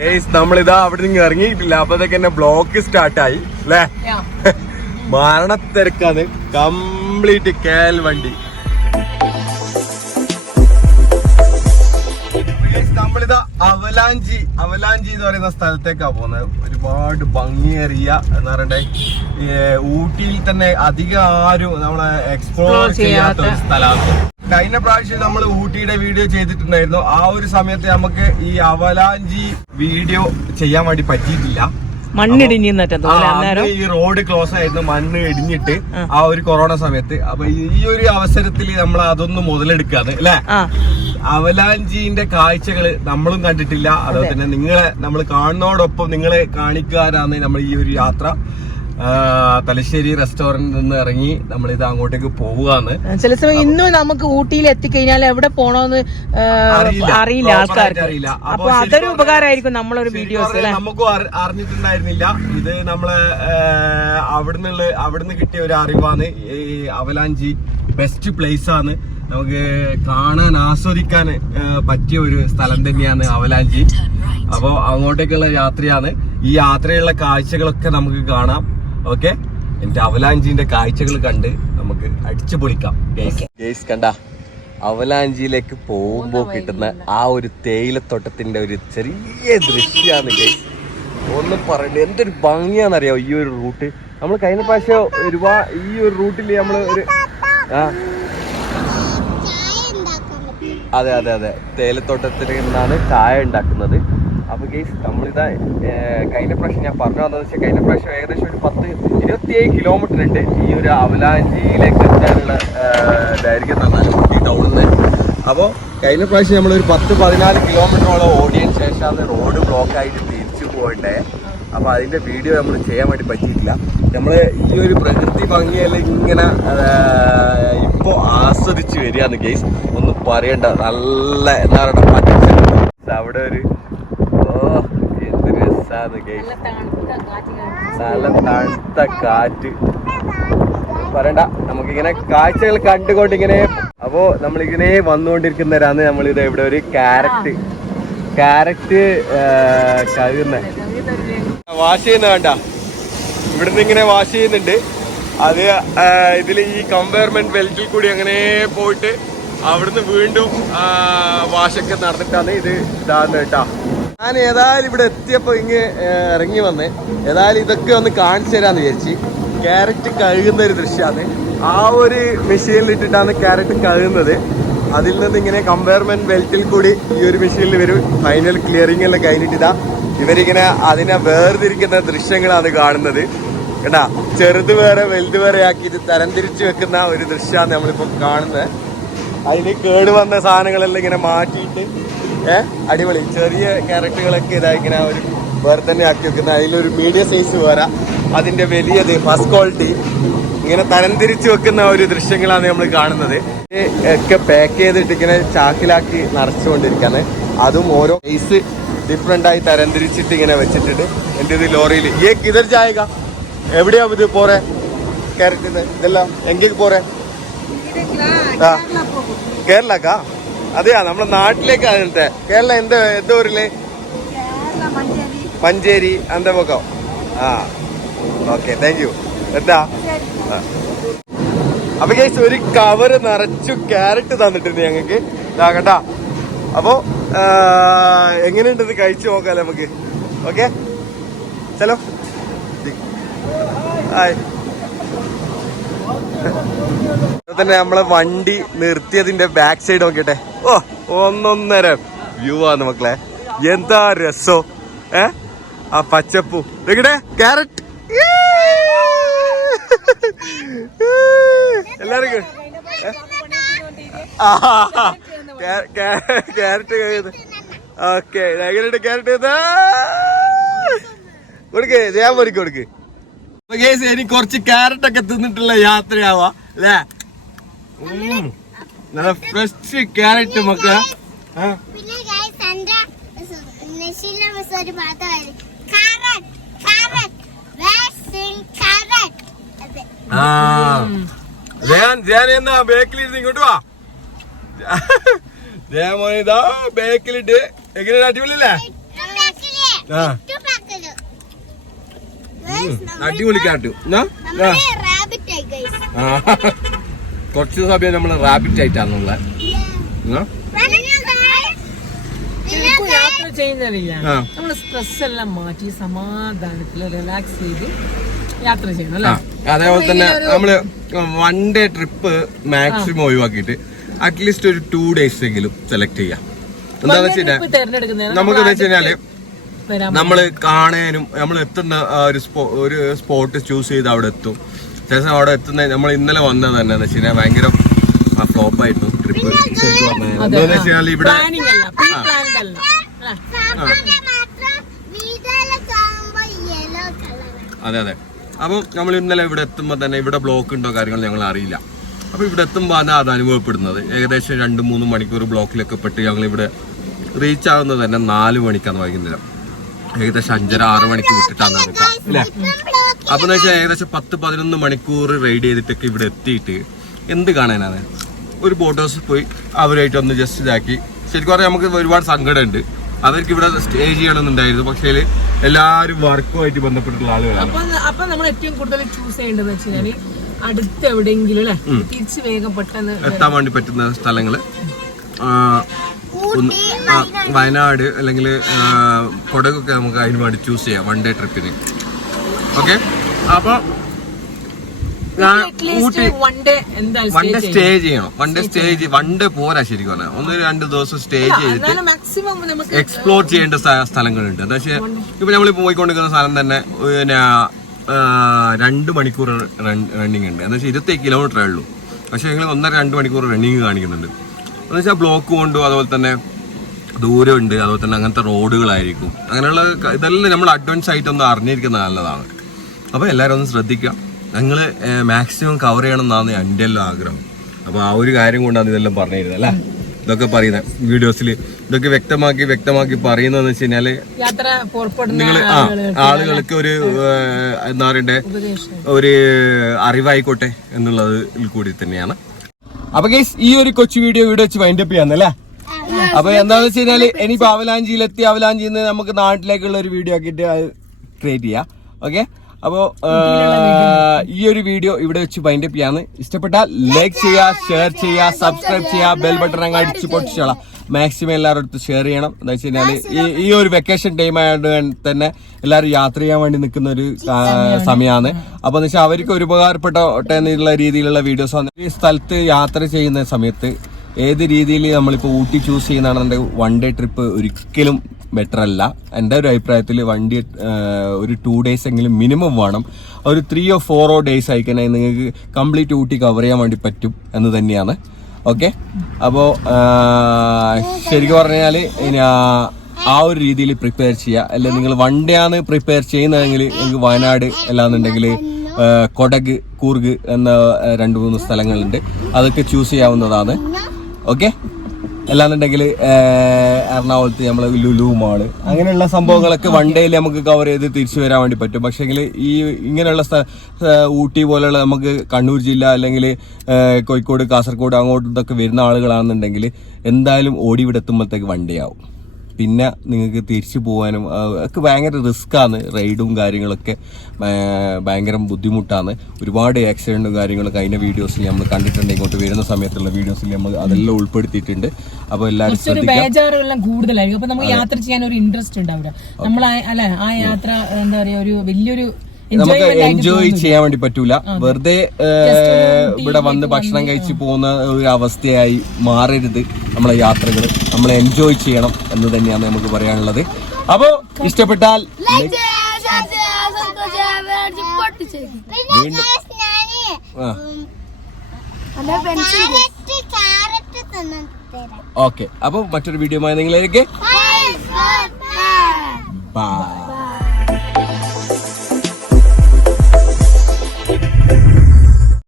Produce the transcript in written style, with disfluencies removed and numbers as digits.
നമ്മളിതാ അവിടെ നിന്ന് ഇറങ്ങിയിട്ടില്ല, അപ്പത്തേക്ക് തന്നെ ബ്ലോക്ക് സ്റ്റാർട്ടായി അല്ലേ? മരണത്തിരക്കാണ് കംപ്ലീറ്റ് കേൽ വണ്ടി. നമ്മളിതാ അവലാഞ്ചി എന്ന് പറയുന്ന സ്ഥലത്തേക്കാ പോകുന്നത്. ഒരുപാട് ഭംഗിയേറിയ എന്ന് പറയണ്ടേ, ഊട്ടിയിൽ തന്നെ അധികം ആരും നമ്മളെ എക്സ്പ്ലോർ ചെയ്യാത്ത ഒരു സ്ഥലമാണ്. കഴിഞ്ഞ പ്രാവശ്യം നമ്മൾ ഊട്ടിയുടെ വീഡിയോ ചെയ്തിട്ടുണ്ടായിരുന്നു. ആ ഒരു സമയത്ത് നമുക്ക് ഈ അവലാഞ്ചി വീഡിയോ ചെയ്യാൻ വേണ്ടി പറ്റിയിട്ടില്ല. മണ്ണിടിഞ്ഞു ഈ റോഡ് ക്ലോസ് ആയിരുന്നു, മണ്ണ് ഇടിഞ്ഞിട്ട് ആ ഒരു കൊറോണ സമയത്ത്. അപ്പൊ ഈ ഒരു അവസരത്തിൽ നമ്മൾ അതൊന്നും മുതലെടുക്കാണ് അല്ലെ? അവലാഞ്ചിന്റെ കാഴ്ചകള് നമ്മളും കണ്ടിട്ടില്ല. അതുപോലെ തന്നെ നമ്മൾ കാണുന്നതോടൊപ്പം നിങ്ങളെ കാണിക്കാനാണ് നമ്മൾ ഈ ഒരു യാത്ര. തലശ്ശേരി റെസ്റ്റോറന്റിൽ നിന്ന് ഇറങ്ങി നമ്മളിത് അങ്ങോട്ടേക്ക് പോവുകയാണ്. ചില സമയം ഇന്നും നമുക്ക് ഊട്ടിയിൽ എത്തിക്കഴിഞ്ഞാൽ എവിടെ പോണോന്ന് അറിയില്ല ആൾക്കാർക്ക്. അറിയില്ല. അപ്പൊ അതൊരു ഉപകാരമായിരിക്കും നമ്മളൊരു വീഡിയോസ്. നമുക്കും അറിഞ്ഞിട്ടുണ്ടായിരുന്നില്ല. ഇത് നമ്മളെ അവിടുന്ന് കിട്ടിയ ഒരു അറിവാണ്. ഈ അവലാഞ്ചി ബെസ്റ്റ് പ്ലേസ് ആണ്. നമുക്ക് കാണാൻ ആസ്വദിക്കാൻ പറ്റിയ ഒരു സ്ഥലം തന്നെയാണ് അവലാഞ്ചി. അപ്പോ അങ്ങോട്ടേക്കുള്ള യാത്രയാണ്. ഈ യാത്രയുള്ള കാഴ്ചകളൊക്കെ നമുക്ക് കാണാം. ഓക്കെ, എന്റെ അവലാഞ്ചിന്റെ കാഴ്ചകൾ കണ്ട് നമുക്ക് അടിച്ചു പൊളിക്കാം. ഗേസ് കണ്ട, അവലാഞ്ചിയിലേക്ക് പോകുമ്പോ കിട്ടുന്ന ആ ഒരു തേയിലത്തോട്ടത്തിന്റെ ഒരു ചെറിയ ദൃശ്യമാണ് ഗേസ്. ഒന്നും പറയണ്ട, എന്തൊരു ഭംഗിയാണെന്നറിയാമോ ഈ ഒരു റൂട്ട്. നമ്മൾ കഴിഞ്ഞ പ്രാവശ്യം ഈ ഒരു റൂട്ടിൽ നമ്മള് ഒരു അതെ തേയിലത്തോട്ടത്തിൽ നിന്നാണ് ചായ ഉണ്ടാക്കുന്നത്. അപ്പൊ ഗെയ്സ് നമ്മളിതാ കഴിഞ്ഞ പ്രാവശ്യം ഞാൻ പറഞ്ഞു വന്നതെന്ന് വെച്ചാൽ കഴിഞ്ഞ പ്രാവശ്യം ഏകദേശം ഒരു 27 കിലോമീറ്റർ ഉണ്ട് ഈ ഒരു അവലാഞ്ചിയിലേക്ക് എത്താനുള്ള ദൈർഘ്യം തന്നാലും ഈ ടൗണിൽ നിന്ന്. അപ്പോൾ കഴിഞ്ഞ പ്രാവശ്യം നമ്മളൊരു 10-14 കിലോമീറ്ററോളം ഓടിയതിന് ശേഷമാണ് റോഡ് ബ്ലോക്കായിട്ട് തിരിച്ചു പോകണ്ടേ. അപ്പോൾ അതിൻ്റെ വീഡിയോ നമ്മൾ ചെയ്യാൻ വേണ്ടി പറ്റിയിട്ടില്ല. നമ്മൾ ഈ ഒരു പ്രകൃതി ഭംഗിയെല്ലാം ഇങ്ങനെ ഇപ്പോൾ ആസ്വദിച്ച് വരികയാണ് ഗെയ്സ്. ഒന്നും പറയണ്ട, നല്ല എന്താ പറയുക പച്ച അവിടെ ഒരു എന്ത് രസാണ് ഗെയ്സ്. നല്ല തണുത്ത കാറ്റ് പറയണ്ട. നമുക്കിങ്ങനെ കാഴ്ചകൾ കണ്ടുകൊണ്ടിങ്ങനെ അപ്പോ നമ്മളിങ്ങനെ വന്നുകൊണ്ടിരിക്കുന്നവരാണ്. നമ്മളിത് ഇവിടെ ഒരു ക്യാരറ്റ് കഴുകുന്ന വാഷ് ചെയ്യുന്ന വേണ്ട, ഇവിടുന്ന് ഇങ്ങനെ വാഷ് ചെയ്യുന്നുണ്ട്. അത് ഇതിൽ ഈ കമ്പയർമെന്റ് ബെൽറ്റിൽ കൂടി അങ്ങനെ പോയിട്ട് അവിടുന്ന് വീണ്ടും വാഷൊക്കെ നടന്നിട്ടാണ് ഇത് ഇതാകുന്നത് കേട്ടാ. ഞാൻ ഏതായാലും ഇവിടെ എത്തിയപ്പോ ഇറങ്ങി വന്നേ. ഏതായാലും ഇതൊക്കെ ഒന്ന് കാണിച്ചു തരാന്ന് വിചാരിച്ച്. ക്യാരറ്റ് കഴുകുന്ന ഒരു ദൃശ്യമാണ്. ആ ഒരു മെഷീനിൽ ഇട്ടിട്ടാണ് ക്യാരറ്റ് കഴുകുന്നത്. അതിൽ നിന്ന് ഇങ്ങനെ കമ്പയർമെന്റ് ബെൽറ്റിൽ കൂടി ഈ ഒരു മെഷീനിൽ വരും. ഫൈനൽ ക്ലിയറിംഗ് എല്ലാം കഴിഞ്ഞിട്ടിതാ ഇവരിങ്ങനെ അതിനെ വേർതിരിക്കുന്ന ദൃശ്യങ്ങളാണ് കാണുന്നത് കേട്ടാ. ചെറുത് വേറെ വലുത് വേറെ ആക്കിയിട്ട് തരംതിരിച്ച് വെക്കുന്ന ഒരു ദൃശ്യമാണ് നമ്മളിപ്പം കാണുന്നത്. അതിന് കേടുവന്ന സാധനങ്ങളെല്ലാം ഇങ്ങനെ മാറ്റിയിട്ട് അടിപൊളി ചെറിയ ക്യാരറ്റുകളൊക്കെ ഇതാ ഇങ്ങനെ ഒരു വേറെ തന്നെ ആക്കി വെക്കുന്ന. അതിലൊരു മീഡിയം സൈസ് വേറെ, അതിന്റെ വലിയത് ഫസ്റ്റ് ക്വാളിറ്റി, ഇങ്ങനെ തരംതിരിച്ച് വെക്കുന്ന ഒരു ദൃശ്യങ്ങളാണ് നമ്മൾ കാണുന്നത്. ഒക്കെ പാക്ക് ചെയ്തിട്ട് ഇങ്ങനെ ചാക്കിലാക്കി നിറച്ചുകൊണ്ടിരിക്കാണ്. അതും ഓരോ സൈസ് ഡിഫറെന്റ് ആയി തരംതിരിച്ചിട്ട് ഇങ്ങനെ വെച്ചിട്ടുണ്ട്. എൻ്റെ ഇത് ലോറിയിൽ കിതർ ജായക എവിടെയാ ഇത് പോറേ ക്യാരറ്റ് ഇതെല്ലാം എങ്കിൽ പോറേ? കേരളക്കാ? അതെയാ, നമ്മുടെ നാട്ടിലേക്ക് അങ്ങനത്തെ. കേരള എന്താ ഊരില്? മഞ്ചേരി അന്ത പോക്കോ. Okay, thank you. എന്താ അപ്പൊ ഗൈസ് ഒരു കവറ് നിറച്ചു ക്യാരറ്റ് തന്നിട്ടുണ്ട് ഞങ്ങൾക്ക് കേട്ടാ. അപ്പോ എങ്ങനെയുണ്ടെന്ന് കഴിച്ചു നോക്കാല്ലേ നമുക്ക്. ഓക്കെ, ചലോ. തന്നെ നമ്മളെ വണ്ടി നിർത്തിയതിന്റെ ബാക്ക് സൈഡ് നോക്കിട്ടെ. ഒന്നൊന്നര വ്യൂ ആണ് മക്കളെ. എന്താ രസോ ആ പച്ചപ്പൂ. നോക്കട്ടെ, ക്യാരറ്റ് എല്ലാവർക്കും ക്യാരറ്റ് കഴിയുന്നത്. ഓക്കെ, എങ്ങനെയുണ്ട് ക്യാരറ്റ്? കൊടുക്ക്, ഞാൻ പൊരിക്ക് കൊടുക്ക്. എനിക്ക് കുറച്ച് ക്യാരറ്റ് ഒക്കെ തിന്നിട്ടുള്ള യാത്രയാവാ അല്ലേ? നല്ല ഫ്രഷ് ക്യാരറ്റ് മക്കളെ. എന്നാ ബേക്കിലിരുന്ന് ഇങ്ങോട്ട് വാ. ജയമോനിതാ ബേക്കിലിട്ട് എങ്ങനെയാണ്? അടിപൊളിയല്ലേ? അടിപൊളി കാട്ടു കുറച്ച് സമയം നമ്മള് റാബിറ്റ് ആയിട്ടാണുള്ള യാത്ര ചെയ്യുന്നില്ല നമ്മള് സ്ട്രെസ് എല്ലാം മാറ്റി സമാധാനത്തില് റിലാക്സ് ചെയ്ത് യാത്ര ചെയ്യണം അല്ലേ. അതേപോലെ തന്നെ നമ്മള് 1 ഡേ ട്രിപ്പ് മാക്സിമം ഒഴിവാക്കിയിട്ട് അറ്റ്ലീസ്റ്റ് ഒരു 2 days എങ്കിലും സെലക്ട് ചെയ്യാം. എന്താന്ന് വെച്ച് കഴിഞ്ഞാൽ നമുക്ക് വെച്ച് കഴിഞ്ഞാല് നമ്മള് കാണാനും നമ്മൾ എത്തുന്ന ഒരു സ്പോട്ട് ചൂസ് ചെയ്ത് അവിടെ എത്തും. ശേഷം അവിടെ എത്തുന്ന നമ്മൾ ഇന്നലെ വന്നത് തന്നെ എന്ന് വെച്ച് കഴിഞ്ഞാൽ ഭയങ്കര ഫ്ലോപ്പ് ആയിരുന്നു ട്രിപ്പ്. എന്താന്ന് വെച്ച് കഴിഞ്ഞാൽ ഇവിടെ അതെ അതെ. അപ്പം നമ്മൾ ഇന്നലെ ഇവിടെ എത്തുമ്പോൾ തന്നെ ഇവിടെ ബ്ലോക്ക് ഉണ്ടോ കാര്യങ്ങൾ ഞങ്ങൾ അറിയില്ല. അപ്പൊ ഇവിടെ എത്തുമ്പോൾ അത് അനുഭവപ്പെടുന്നത് ഏകദേശം 2-3 മണിക്കൂർ ബ്ലോക്കിലൊക്കെ പെട്ട് ഞങ്ങൾ ഇവിടെ റീച്ച് ആവുന്നത് തന്നെ 4 മണിക്കാണ് വൈകുന്നേരം. ഏകദേശം 5:30-6 മണിക്ക് വിട്ടിട്ടാണ് അല്ലേ. അപ്പൊ എന്ന് വെച്ചാൽ ഏകദേശം 10-11 മണിക്കൂർ റൈഡ് ചെയ്തിട്ടൊക്കെ ഇവിടെ എത്തിയിട്ട് എന്ത് കാണാനാണ്? ഒരു ബോട്ട് ഹൗസിൽ പോയി അവരായിട്ട് ഒന്ന് ജസ്റ്റ് ഇതാക്കി. ശരിക്കും പറഞ്ഞാൽ നമുക്ക് ഒരുപാട് സങ്കടമുണ്ട്. അവർക്ക് ഇവിടെ സ്റ്റേ ചെയ്യണമെന്നുണ്ടായിരുന്നു, പക്ഷേ എല്ലാവരും വർക്കുമായിട്ട് ബന്ധപ്പെട്ടിട്ടുള്ള ആളുകളാണ്. അപ്പൊ നമ്മൾ ഏറ്റവും കൂടുതൽ ചൂസ് ചെയ്യേണ്ടതെന്ന് വെച്ച് കഴിഞ്ഞാൽ അടുത്ത് എവിടെയെങ്കിലും അല്ലെ തിരിച്ച് വേഗം പെട്ടെന്ന് എത്താൻ വേണ്ടി പറ്റുന്ന സ്ഥലങ്ങള് വയനാട് അല്ലെങ്കിൽ കൊടകൊക്കെ നമുക്ക് അതിന് വേണ്ടി ചൂസ് ചെയ്യാം 1 ഡേ ട്രിപ്പിന്. ഓക്കെ, അപ്പൊ ഊട്ടി 1 ഡേ സ്റ്റേ ചെയ്യണം. 1 ഡേ പോരാ ശരിക്കും പറഞ്ഞാൽ. 1-2 ദിവസം സ്റ്റേ ചെയ്തിട്ട് എക്സ്പ്ലോർ ചെയ്യേണ്ട സ്ഥലങ്ങളുണ്ട്. എന്താ വെച്ചാൽ ഇപ്പൊ നമ്മൾ പോയിക്കൊണ്ടിരിക്കുന്ന സ്ഥലം തന്നെ പിന്നെ 2 മണിക്കൂർ റണ്ണിങ് ഉണ്ട്. എന്താ വെച്ചാൽ 20 കിലോമീറ്ററേ ഉള്ളൂ. പക്ഷെ ഞങ്ങൾ 1.5-2 മണിക്കൂർ റണ്ണിങ് കാണിക്കുന്നുണ്ട്. എന്ന് വെച്ചാൽ ബ്ലോക്ക് കൊണ്ടും അതുപോലെ തന്നെ ദൂരമുണ്ട്, അതുപോലെ തന്നെ അങ്ങനത്തെ റോഡുകളായിരിക്കും. അങ്ങനെയുള്ള ഇതെല്ലാം നമ്മൾ അഡ്വാൻസ് ആയിട്ടൊന്ന് അറിഞ്ഞിരിക്കുന്നത് നല്ലതാണ്. അപ്പോൾ എല്ലാവരും ഒന്ന് ശ്രദ്ധിക്കുക. ഞങ്ങൾ മാക്സിമം കവർ ചെയ്യണം എന്നാണ് എൻ്റെ എല്ലാം ആഗ്രഹം. അപ്പോൾ ആ ഒരു കാര്യം കൊണ്ടാണ് ഇതെല്ലാം പറഞ്ഞിരുന്നത് അല്ലേ. ഇതൊക്കെ പറയുന്നത് വീഡിയോസിൽ ഇതൊക്കെ വ്യക്തമാക്കി പറയുന്നതെന്ന് വെച്ച് കഴിഞ്ഞാൽ നിങ്ങൾ ആളുകൾക്ക് ഒരു എന്താ പറയണ്ടേ ഒരു അറിവായിക്കോട്ടെ എന്നുള്ളതിൽ കൂടി തന്നെയാണ്. അപ്പൊ ഗൈസ് ഈ ഒരു കൊച്ചു വീഡിയോ ഇവിടെ വെച്ച് വൈൻഡപ്പ് ചെയ്യാന്നല്ലേ. അപ്പൊ എന്താണെന്ന് വെച്ച് കഴിഞ്ഞാല് ഇനിയിപ്പോ അവലാഞ്ചിയിലെത്തി അവലാഞ്ചിയിൽ നിന്ന് നമുക്ക് നാട്ടിലേക്കുള്ള ഒരു വീഡിയോ ആക്കിയിട്ട് ക്രിയേറ്റ് ചെയ്യാം. ഓക്കെ, അപ്പോ ഈ ഒരു വീഡിയോ ഇവിടെ വെച്ച് വൈൻഡപ്പ് ചെയ്യാന്ന്. ഇഷ്ടപ്പെട്ടാൽ ലൈക്ക് ചെയ്യുക, ഷെയർ ചെയ്യുക, സബ്സ്ക്രൈബ് ചെയ്യുക, ബെൽ ബട്ടൺ അങ്ങ് അടിച്ച് പൊട്ടിച്ചോളാം. മാക്സിമം എല്ലാവരുടെ അടുത്ത് ഷെയർ ചെയ്യണം. എന്താ വെച്ച് കഴിഞ്ഞാല് ഈ ഒരു വെക്കേഷൻ ടൈം ആയതുകൊണ്ട് തന്നെ എല്ലാവരും യാത്ര ചെയ്യാൻ വേണ്ടി നിൽക്കുന്ന ഒരു സമയമാണ്. അപ്പൊ എന്ന് വെച്ചാൽ അവർക്ക് ഒരു ഉപകാരപ്പെട്ടോട്ടെ എന്നുള്ള രീതിയിലുള്ള വീഡിയോസ് ആണ്. ഈ സ്ഥലത്ത് യാത്ര ചെയ്യുന്ന സമയത്ത് ഏത് രീതിയിൽ നമ്മളിപ്പോൾ ഊട്ടി ചൂസ് ചെയ്യുന്നതാണെന്നുണ്ടെങ്കിൽ 1 ഡേ ട്രിപ്പ് ഒരിക്കലും ബെറ്റർ അല്ല. എൻ്റെ ഒരു അഭിപ്രായത്തിൽ വണ്ടി ഒരു 2 days എങ്കിലും മിനിമം വേണം. ഒരു 3 or 4 days ആയിക്കഴിഞ്ഞാൽ നിങ്ങൾക്ക് കംപ്ലീറ്റ് ഊട്ടി കവർ ചെയ്യാൻ വേണ്ടി പറ്റും എന്ന് തന്നെയാണ്. ഓക്കെ, അപ്പോൾ ശരിക്കും പറഞ്ഞാൽ ആ ഒരു രീതിയിൽ പ്രിപ്പയർ ചെയ്യുക. അല്ലെങ്കിൽ നിങ്ങൾ 1 day ആണ് പ്രിപ്പയർ ചെയ്യുന്നതെങ്കിൽ നിങ്ങൾക്ക് വയനാട് അല്ലാന്നുണ്ടെങ്കിൽ കൊടക്, കൂർഗ് എന്ന 2-3 സ്ഥലങ്ങളുണ്ട്, അതൊക്കെ ചൂസ് ചെയ്യാവുന്നതാണ്. ഓക്കെ, അല്ലാന്നുണ്ടെങ്കിൽ എറണാകുളത്ത് നമ്മൾ ലുലു മാള് അങ്ങനെയുള്ള സംഭവങ്ങളൊക്കെ 1 ഡേയിൽ നമുക്ക് കവർ ചെയ്ത് തിരിച്ചു വരാൻ വേണ്ടി പറ്റും. പക്ഷേങ്കിൽ ഈ ഇങ്ങനെയുള്ള ഊട്ടി പോലെയുള്ള നമുക്ക് കണ്ണൂർ ജില്ല അല്ലെങ്കിൽ കോഴിക്കോട്, കാസർഗോഡ് അങ്ങോട്ടും ഇതൊക്കെ വരുന്ന ആളുകളാണെന്നുണ്ടെങ്കിൽ എന്തായാലും ഓടി ഇവിടെ എത്തുമ്പോഴത്തേക്ക് 1 ഡേ ആവും. പിന്നെ നിങ്ങൾക്ക് തിരിച്ചു പോകാനും ഒക്കെ ഭയങ്കര റിസ്ക്കാണ്. റൈഡും കാര്യങ്ങളൊക്കെ ഭയങ്കര ബുദ്ധിമുട്ടാണ്. ഒരുപാട് ആക്സിഡന്റും കാര്യങ്ങളും കഴിഞ്ഞ വീഡിയോസിൽ നമ്മൾ കണ്ടിട്ടുണ്ട്. ഇങ്ങോട്ട് വരുന്ന സമയത്തുള്ള വീഡിയോസിൽ നമ്മൾ അതെല്ലാം ഉൾപ്പെടുത്തിയിട്ടുണ്ട്. അപ്പോൾ എല്ലാവരും ബേജാറുകളെല്ലാം കൂടുതലായിരിക്കും. അപ്പൊ നമുക്ക് യാത്ര ചെയ്യാൻ ഒരു ഇൻട്രസ്റ്റ് ഉണ്ടാവില്ല. നമ്മൾ അല്ലെ ആ യാത്ര എന്താ പറയാ ഒരു വലിയൊരു നമുക്ക് എൻജോയ് ചെയ്യാൻ വേണ്ടി പറ്റൂല. വെറുതെ ഇവിടെ വന്ന് ഭക്ഷണം കഴിച്ച് പോകുന്ന ഒരു അവസ്ഥയായി മാറരുത് നമ്മളെ യാത്രകൾ. നമ്മൾ എൻജോയ് ചെയ്യണം എന്ന് തന്നെയാണ് നമുക്ക് പറയാനുള്ളത്. അപ്പോ ഇഷ്ടപ്പെട്ടാൽ ഓക്കെ, അപ്പൊ മറ്റൊരു വീഡിയോ നിങ്ങളിലേക്ക് ബൈ.